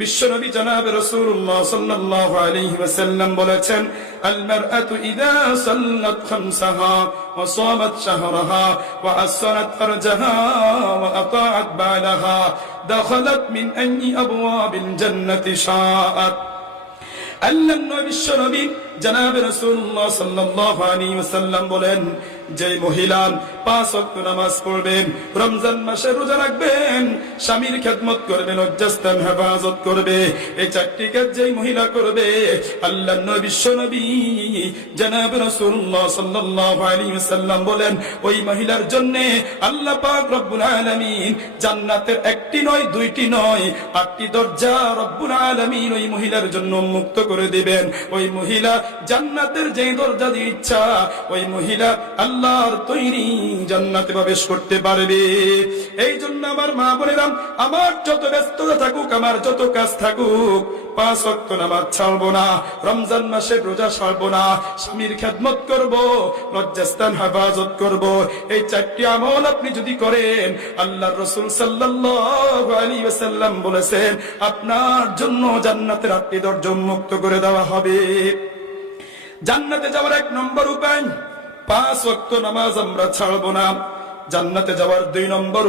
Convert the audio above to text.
বিশ্বনবী জনাবে রাসূলুল্লাহ সাল্লাল্লাহু আলাইহি ওয়াসাল্লাম বলেছেন, আল মারআতু ইযা সাল্লাত খামসাহা ওয়া সামাত শাহরাহা ওয়া আসসানাত ফারজাহা ওয়া আতাআত বালাহা দাখালাত মিন আইয়ি আবওয়াবিল জান্নাতি শাআত। আল্লাহর নবী বিশ্বনবী জনাবে রাসূলুল্লাহ সাল্লাল্লাহু আলাইহি ওয়াসাল্লাম বলেন, যে মহিলা 5 ওয়াক্ত নামাজ পড়বেন, রমজান মাসে রোজা রাখবেন, স্বামীর খেদমত করবেন, লজ্জাস্থান হেফাজত করবে, এই চারটি কাজ যেই মহিলা করবে, আল্লাহর নবী বিশ্বনবী জনাবে রাসূলুল্লাহ সাল্লাল্লাহু আলাইহি ওয়াসাল্লাম বলেন, ওই মহিলার জন্য আল্লাহ পাক রব্বুল আলামিন জান্নাতের একটি নয়, দুইটি নয়, 8টি দরজা রব্বুল আলামিন ওই মহিলার জন্য মুক্ত করে দিবেন। ওই মহিলা জান্নাতের যে দরজা দিয়ে ইচ্ছা ওই মহিলা আল্লাহর তৈরি জান্নাতে প্রবেশ করতে পারবে। এই জন্য আমার মা বোনেরা, আমার যত ব্যস্ততা থাকুক, আমার যত কাজ থাকুক, 5 ওয়াক্ত নামাজ ছাড়বো না, রমজান মাসে রোজা ছাড়বো না, স্বামীর খেদমত করব, লজ্জাস্থান হেফাজত করব। এই 4টি আমল আপনি যদি করেন, আল্লাহর রাসূল সাল্লাল্লাহু আলাইহি ওয়াসাল্লাম বলেছেন, আপনার জন্য জান্নাতের 8টি দরজা মুক্ত করে দেওয়া হবে। জান্নাতে যাওয়ার 1 নম্বর উপায়, 5 ওয়াক্ত নামাজ আমরা ছাড়বো না। জান্নাতে যাওয়ার 2 নম্বর